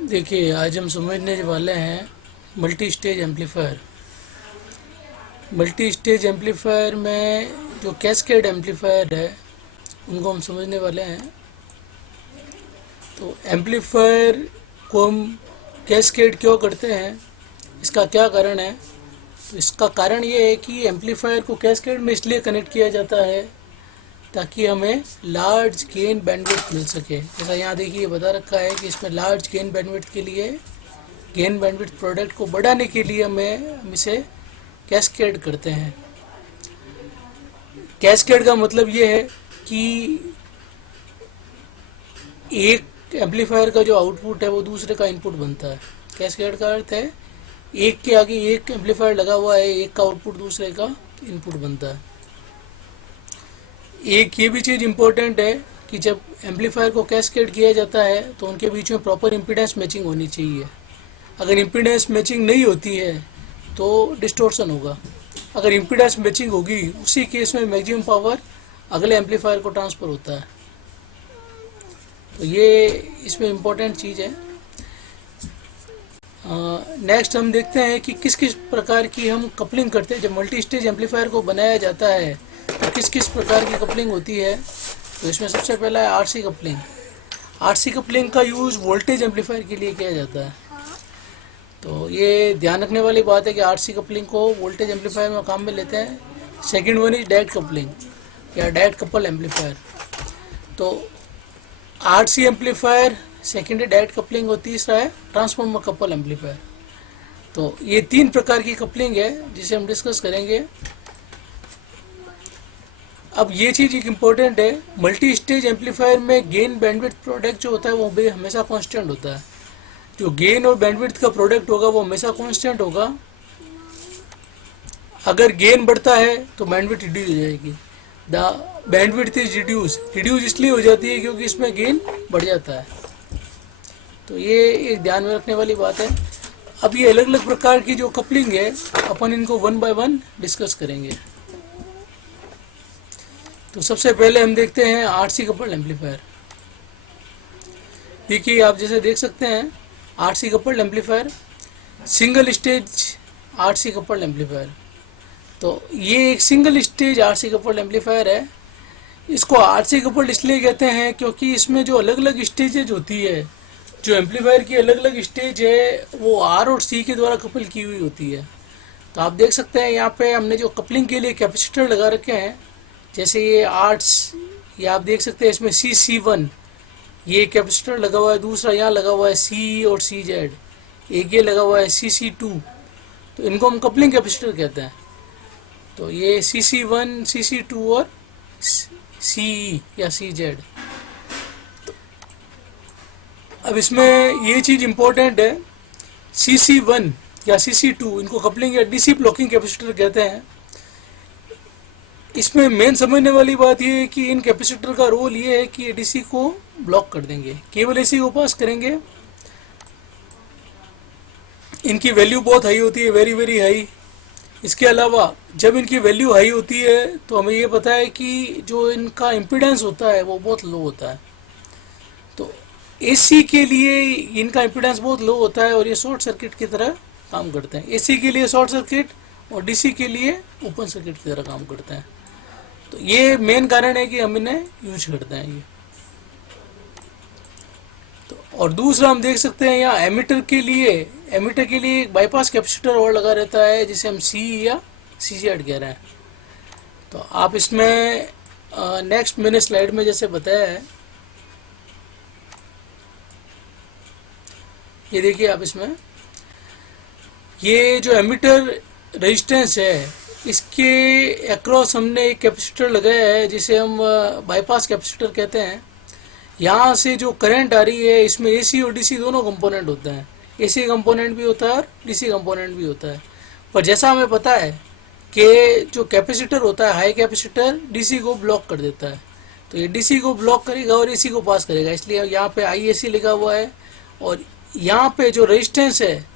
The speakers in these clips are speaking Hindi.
देखिए, आज हम समझने वाले हैं multi stage amplifier. Multi stage amplifier में जो कैस्केड एम्पलीफायर है उनको हम समझने वाले हैं। तो एम्पलीफायर को हम कैस्केड क्यों करते हैं, इसका क्या कारण है? तो इसका कारण ये है कि एम्पलीफायर को कैस्केड में इसलिए कनेक्ट किया जाता है ताकि हमें लार्ज गेन बैंडविड्थ मिल सके। जैसा यहाँ देखिए बता रखा है कि इसमें लार्ज गेन बैंडविड्थ के लिए, गेन बैंडविड्थ प्रोडक्ट को बढ़ाने के लिए हम इसे कैस्केड करते हैं। कैस्केड का मतलब ये है कि एक एम्पलीफायर का जो आउटपुट है वो दूसरे का इनपुट बनता है। कैस्केड का अर्थ है एक के आगे एक एम्पलीफायर लगा हुआ है, एक का आउटपुट दूसरे का इनपुट बनता है। एक ये भी चीज़ इम्पोर्टेंट है कि जब एम्पलीफायर को कैस्केड किया जाता है तो उनके बीच में प्रॉपर इम्पीडेंस मैचिंग होनी चाहिए। अगर इम्पीडेंस मैचिंग नहीं होती है तो डिस्टॉर्शन होगा। अगर इम्पीडेंस मैचिंग होगी उसी केस में मैक्सिमम पावर अगले एम्पलीफायर को ट्रांसफ़र होता है। तो ये इसमें इम्पोर्टेंट चीज़ है। नेक्स्ट हम देखते हैं कि किस किस प्रकार की हम कपलिंग करते हैं। जब मल्टी स्टेज एम्पलीफायर को बनाया जाता है तो किस किस प्रकार की कपलिंग होती है। तो इसमें सबसे पहला है आरसी कपलिंग। आरसी कपलिंग का यूज़ वोल्टेज एम्पलीफायर के लिए किया जाता है। तो ये ध्यान रखने वाली बात है कि आरसी कपलिंग को वोल्टेज एम्पलीफायर में काम में लेते हैं। Second one is direct coupling या डायरेक्ट कपल एम्पलीफायर। तो आरसी एम्पलीफायर सेकेंड है डायरेक्ट कपलिंग और तीसरा है ट्रांसफॉर्मर कपल एम्पलीफायर। तो ये तीन प्रकार की कपलिंग है जिसे हम डिस्कस करेंगे। अब ये चीज़ एक इम्पोर्टेंट है, मल्टी स्टेज एम्पलीफायर में गेन बैंडविड्थ प्रोडक्ट जो होता है वो हमेशा कांस्टेंट होता है। जो गेन और बैंडविड्थ का प्रोडक्ट होगा वो हमेशा कांस्टेंट होगा। अगर गेन बढ़ता है तो बैंडविड्थ रिड्यूस हो जाएगी। द बैंडविड्थ इज रिड्यूस इसलिए हो जाती है क्योंकि इसमें गेन बढ़ जाता है। तो ये एक ध्यान में रखने वाली बात है। अब ये अलग अलग प्रकार की जो कपलिंग है अपन इनको वन बाय वन डिस्कस करेंगे। तो सबसे पहले हम देखते हैं आरसी कपल्ड एम्पलीफायर। देखिए आप जैसे देख सकते हैं RC coupled amplifier, single stage RC coupled amplifier. तो ये एक single stage RC coupled amplifier है। इसको आरसी कपल्ड इसलिए कहते हैं क्योंकि इसमें जो अलग अलग स्टेजेज होती है, जो एम्पलीफायर की अलग अलग स्टेज है वो आर और सी के द्वारा कपल की हुई होती है। तो आप देख सकते हैं यहाँ पे हमने जो कपलिंग के लिए कैपेसिटर लगा रखे हैं, जैसे ये आर्ट्स, ये आप देख सकते हैं इसमें C1 ये कैपेसिटर लगा हुआ है, दूसरा यहाँ लगा हुआ है C और CZ, एक ये लगा हुआ है CC2। तो इनको हम कपलिंग कैपेसिटर कहते हैं। तो ये CC1, CC2 और CE या CZ। अब इसमें ये चीज़ इम्पोर्टेंट है, CC1 या CC2 इनको कपलिंग या डीसी ब्लॉकिंग कैपेसिटर कहते हैं। इसमें मेन समझने वाली बात ये है कि इन कैपेसिटर का रोल ये है कि डीसी को ब्लॉक कर देंगे, केवल एसी को पास करेंगे। इनकी वैल्यू बहुत हाई होती है, वेरी वेरी हाई। इसके अलावा जब इनकी वैल्यू हाई होती है तो हमें ये पता है कि जो इनका इम्पीडेंस होता है वो बहुत लो होता है। तो एसी के लिए इनका इम्पीडेंस बहुत लो होता है और ये शॉर्ट सर्किट की तरह काम करते हैं। एसी के लिए शॉर्ट सर्किट और डीसी के लिए ओपन सर्किट की तरह काम करते हैं। तो ये मेन कारण है कि हम इन्हें यूज करते हैं ये। तो और दूसरा हम देख सकते हैं यहाँ एमिटर के लिए एक बाईपास कैपेसिटर और लगा रहता है जिसे हम सी या CZ कह रहे हैं। तो आप इसमें नेक्स्ट मैंने स्लाइड में जैसे बताया है, ये देखिए आप इसमें ये जो एमिटर रेजिस्टेंस है इसके अक्रॉस हमने एक कैपेसिटर लगाया है जिसे हम बाईपास कैपेसिटर कहते हैं। यहाँ से जो करंट आ रही है इसमें एसी और डीसी दोनों कंपोनेंट होते हैं। एसी कंपोनेंट भी होता है और डीसी कंपोनेंट भी होता है। पर जैसा हमें पता है कि जो कैपेसिटर होता है हाई कैपेसिटर डीसी को ब्लॉक कर देता है। तो ये डीसी को ब्लॉक करेगा और एसी को पास करेगा, इसलिए यहाँ पे IAC लिखा हुआ है। और यहाँ पे जो रेजिस्टेंस है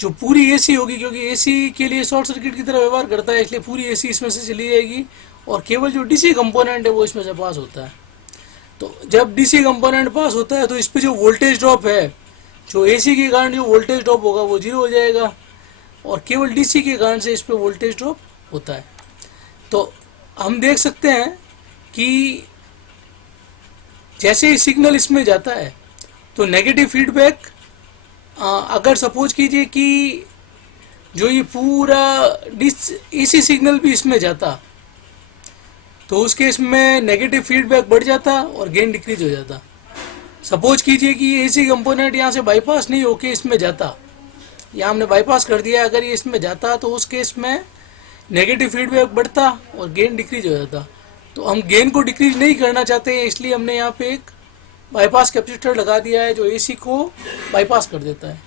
जो पूरी एसी होगी, क्योंकि एसी के लिए शॉर्ट सर्किट की तरह व्यवहार करता है, इसलिए पूरी एसी इसमें से चली जाएगी और केवल जो डीसी कंपोनेंट है वो इसमें से पास होता है। तो जब डीसी कंपोनेंट पास होता है तो इस पर जो वोल्टेज ड्रॉप है जो एसी के कारण जो वोल्टेज ड्रॉप होगा वो जीरो हो जाएगा, और केवल डीसी के कारण से इस पे वोल्टेज ड्रॉप होता है। तो हम देख सकते हैं कि जैसे ही सिग्नल इसमें जाता है तो नेगेटिव फीडबैक, अगर सपोज कीजिए कि जो ये पूरा एसी सिग्नल भी इसमें जाता तो उस केस में नेगेटिव फीडबैक बढ़ जाता और गेन डिक्रीज हो जाता। सपोज कीजिए कि ये एसी कंपोनेंट यहाँ से बाईपास नहीं होके इसमें जाता, यहाँ हमने बाईपास कर दिया, अगर ये इसमें जाता तो उस केस में नेगेटिव फीडबैक बढ़ता और गेन डिक्रीज हो जाता। तो हम गेन को डिक्रीज नहीं करना चाहते हैं, इसलिए हमने यहाँ पे एक बाईपास कैपेसिटर लगा दिया है जो एसी को बाईपास कर देता है।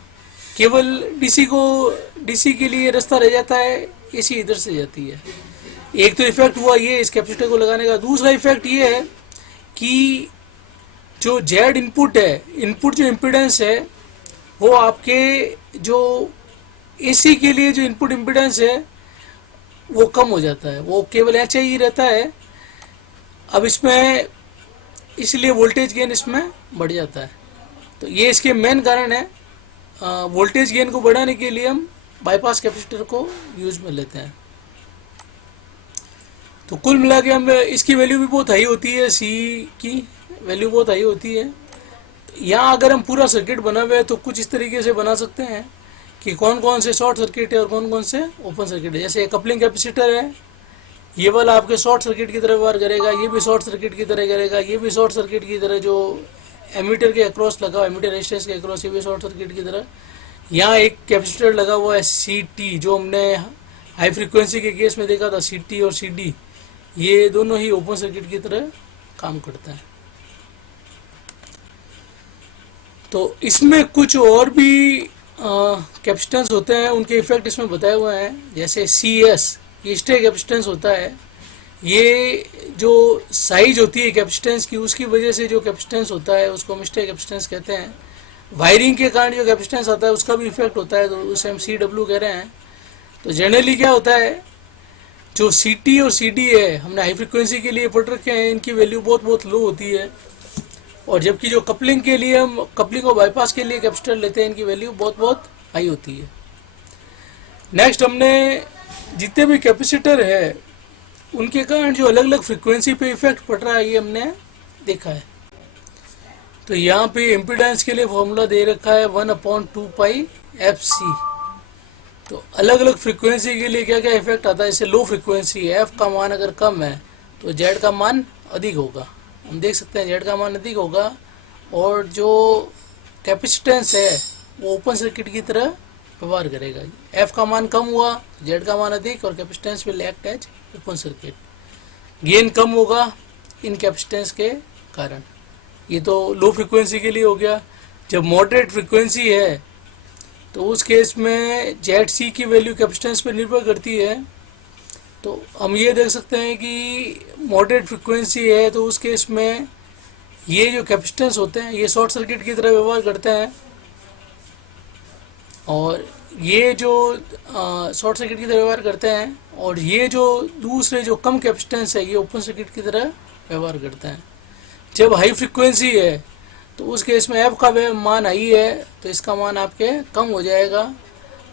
केवल डीसी के लिए रास्ता रह जाता है, एसी इधर से जाती है। एक तो इफेक्ट हुआ ये इस कैपेसिटर को लगाने का। दूसरा इफेक्ट ये है कि जो जेड इनपुट है, इनपुट जो इम्पिडेंस है वो आपके जो एसी के लिए जो इनपुट इम्पिडेंस है वो कम हो जाता है, वो केवल एच ही रहता है। अब इसमें इसलिए वोल्टेज गेन इसमें बढ़ जाता है। तो ये इसके मेन कारण है। वोल्टेज गेन को बढ़ाने के लिए हम बाईपास कैपेसिटर को यूज में लेते हैं। तो कुल मिला के हम इसकी वैल्यू भी बहुत हाई होती है, सी की वैल्यू बहुत हाई होती है। यहाँ अगर हम पूरा सर्किट बना हुआ है तो कुछ इस तरीके से बना सकते हैं कि कौन कौन से शॉर्ट सर्किट है और कौन कौन से ओपन सर्किट है। जैसे कपलिंग कैपेसिटर है, ये वाला आपके शॉर्ट सर्किट की तरह व्यवहार करेगा, ये भी शॉर्ट सर्किट की तरह करेगा, ये भी शॉर्ट सर्किट की तरह, जो एमीटर के अक्रॉस लगा हुआ, एमीटर रेजिस्टेंस के अक्रॉस, ये भी शॉर्ट सर्किट की तरह। यहाँ एक कैपेसिटर लगा हुआ है सी टी, जो हमने हाई फ्रिक्वेंसी के केस में देखा था, सी टी और सी डी, ये दोनों ही ओपन सर्किट की तरह काम करता है। तो इसमें कुछ और भी कैपेसिटेंस होते हैं, उनके इफेक्ट इसमें बताए हुए हैं। जैसे सी एस, ये स्टे कैपेसिटेंस होता है। ये जो साइज होती है कैपेसिटेंस की, उसकी वजह से जो कैपेसिटेंस होता है उसको हम स्टे कैपेसिटेंस कहते हैं। वायरिंग के कारण जो कैपेसिटेंस आता है उसका भी इफेक्ट होता है, तो उसे हम सी डब्ल्यू कह रहे हैं। तो जनरली क्या होता है, जो सी टी और सी डी है, हमने हाई फ्रिक्वेंसी के लिए पढ़ रखे हैं, इनकी वैल्यू बहुत बहुत लो होती है। और जबकि जो कपलिंग के लिए हम कपलिंग और बाईपास के लिए कैपेसिटर लेते हैं, इनकी वैल्यू बहुत बहुत हाई होती है। नेक्स्ट, हमने जितने भी कैपेसिटर है उनके कारण जो अलग अलग फ्रिक्वेंसी पे इफेक्ट पड़ रहा है, ये हमने देखा है। तो यहाँ पे इम्पीडेंस के लिए फॉर्मूला दे रखा है 1/2πfc। तो अलग अलग फ्रिक्वेंसी के लिए क्या क्या इफेक्ट आता है। जैसे लो फ्रिक्वेंसी है, एफ का मान अगर कम है तो जेड का मान अधिक होगा। हम देख सकते हैं जेड का मान अधिक होगा, और जो कैपेसिटेंस है वो ओपन सर्किट की तरह व्यवहार करेगा। एफ का मान कम हुआ, जेड का मान अधिक, और capacitance will act as open circuit. Gain कम होगा इन कैपेसिटेंस के कारण। ये तो लो फ्रिक्वेंसी के लिए हो गया। जब मॉडरेट फ्रिक्वेंसी है तो उस केस में जेड सी की वैल्यू कैपेसिटेंस पर निर्भर करती है। तो हम ये देख सकते हैं कि मॉडरेट फ्रिक्वेंसी है तो उस केस में ये जो कैपेसिटेंस होते हैं ये शॉर्ट सर्किट की तरह व्यवहार करते हैं, और ये जो शॉर्ट सर्किट की तरह व्यवहार करते हैं, और ये जो दूसरे जो कम कैपेसिटेंस है ये ओपन सर्किट की तरह व्यवहार करते हैं। जब हाई फ्रिक्वेंसी है तो उस केस में एफ का मान हाई है तो इसका मान आपके कम हो जाएगा,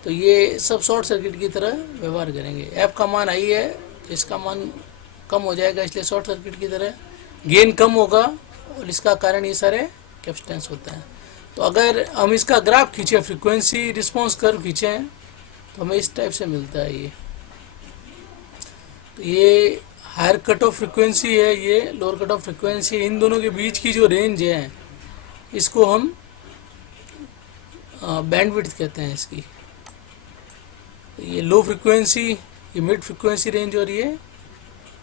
तो ये सब शॉर्ट सर्किट की तरह व्यवहार करेंगे। एफ का मान हाई है तो इसका मान कम हो जाएगा, इसलिए शॉर्ट सर्किट की तरह। गेन कम होगा और इसका कारण ये सारे कैपेसिटेंस होते हैं। तो अगर हम इसका ग्राफ खींचें, फ्रीक्वेंसी रिस्पांस कर्व खींचें, तो हमें इस टाइप से मिलता है ये। तो ये हायर कट ऑफ फ्रीक्वेंसी है, ये लोअर कट ऑफ फ्रीक्वेंसी है। इन दोनों के बीच की जो रेंज है इसको हम बैंडविड्थ कहते हैं इसकी। तो ये लो फ्रीक्वेंसी, ये मिड फ्रीक्वेंसी रेंज, और ये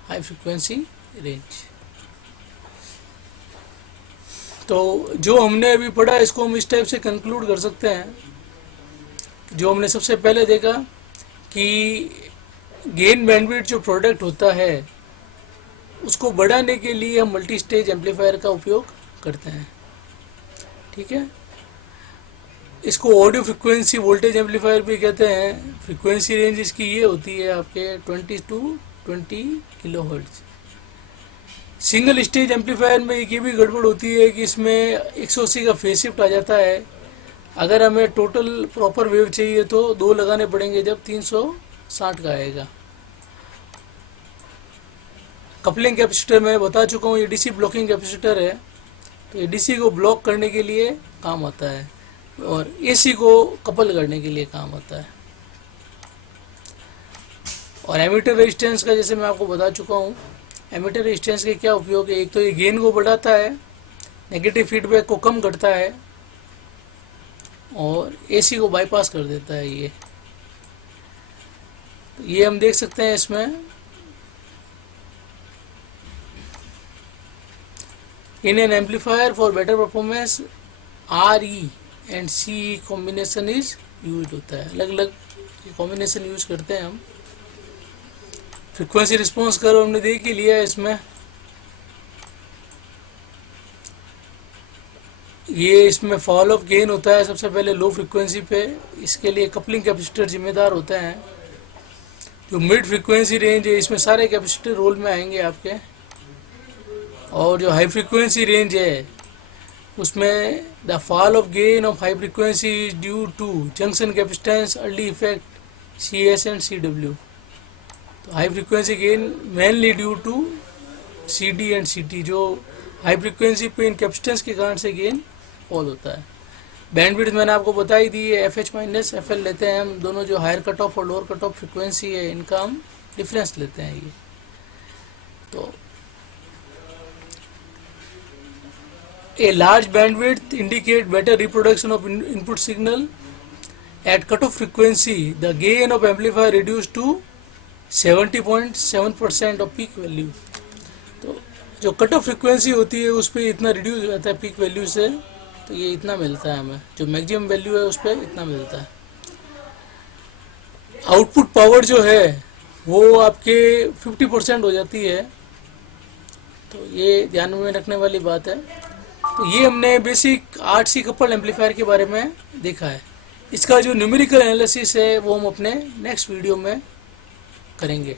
हाई फ्रीक्वेंसी रेंज। तो जो हमने अभी पढ़ा इसको हम इस टाइप से कंक्लूड कर सकते हैं। जो हमने सबसे पहले देखा कि गेन बैंडविड्थ जो प्रोडक्ट होता है उसको बढ़ाने के लिए हम मल्टी स्टेज एम्पलीफायर का उपयोग करते हैं। ठीक है, इसको ऑडियो फ्रिक्वेंसी वोल्टेज एम्पलीफायर भी कहते हैं। फ्रिक्वेंसी रेंज इसकी ये होती है आपके 20 to 20 kilohertz. Single stage amplifier में एक ये भी गड़बड़ होती है कि इसमें 180 का फेज शिफ्ट आ जाता है, अगर हमें टोटल प्रॉपर वेव चाहिए तो 2 लगाने पड़ेंगे जब 360 का आएगा। कपलिंग कैपेसिटर मैं बता चुका हूँ, ये डीसी ब्लॉकिंग कैपेसिटर है। तो ये डीसी को ब्लॉक करने के लिए काम आता है और एसी को कपल करने के लिए काम आता है। और एमीटर रेजिस्टेंस का जैसे मैं आपको बता चुका हूँ, एमीटर रेजिस्टेंस के क्या उपयोग है। एक तो ये गेन को बढ़ाता है, नेगेटिव फीडबैक को कम करता है और एसी को बाईपास कर देता है ये। तो ये हम देख सकते हैं इसमें। In an amplifier for better performance RE and CE combination is use होता है। अलग अलग कॉम्बिनेशन यूज करते हैं हम। फ्रीक्वेंसी रिस्पॉन्स कर्व हमने देख ही लिया है इसमें। ये इसमें फॉल ऑफ गेन होता है सबसे पहले लो फ्रीक्वेंसी पे। इसके लिए कपलिंग कैपेसिटर जिम्मेदार होते हैं। जो मिड फ्रीक्वेंसी रेंज है इसमें सारे कैपेसिटर रोल में आएंगे आपके। और जो हाई फ्रीक्वेंसी रेंज है उसमें the fall of gain of high frequency is due to junction capacitance, Early effect, CS and CW। तो high frequency gain mainly due to CD and CT। जो हाई फ्रीक्वेंसी पे इन कैपेसिटेंस के कारण से गेन फॉल होता है। बैंडविड्थ मैंने आपको बता ही दी है, FH माइनस FL लेते हैं हम। दोनों जो हायर कट ऑफ और लोअर कट ऑफ फ्रीक्वेंसी है इनका हम डिफरेंस लेते हैं ये। तो a large bandwidth indicate better reproduction of input signal at cutoff frequency. The gain of amplifier reduced to 70.7% of peak value। तो जो कट ऑफ फ्रिक्वेंसी होती है उस पर इतना रिड्यूस हो जाता है पीक वैल्यू से। तो ये इतना मिलता है हमें, जो मैक्सिमम वैल्यू है उस पर इतना मिलता है। आउटपुट पावर जो है वो आपके 50% हो जाती है। तो ये ध्यान में रखने वाली बात है। तो ये हमने बेसिक RC कपल एम्पलीफायर के बारे में देखा है। इसका जो न्यूमेरिकल एनालिसिस है वो हम अपने नेक्स्ट वीडियो में करेंगे।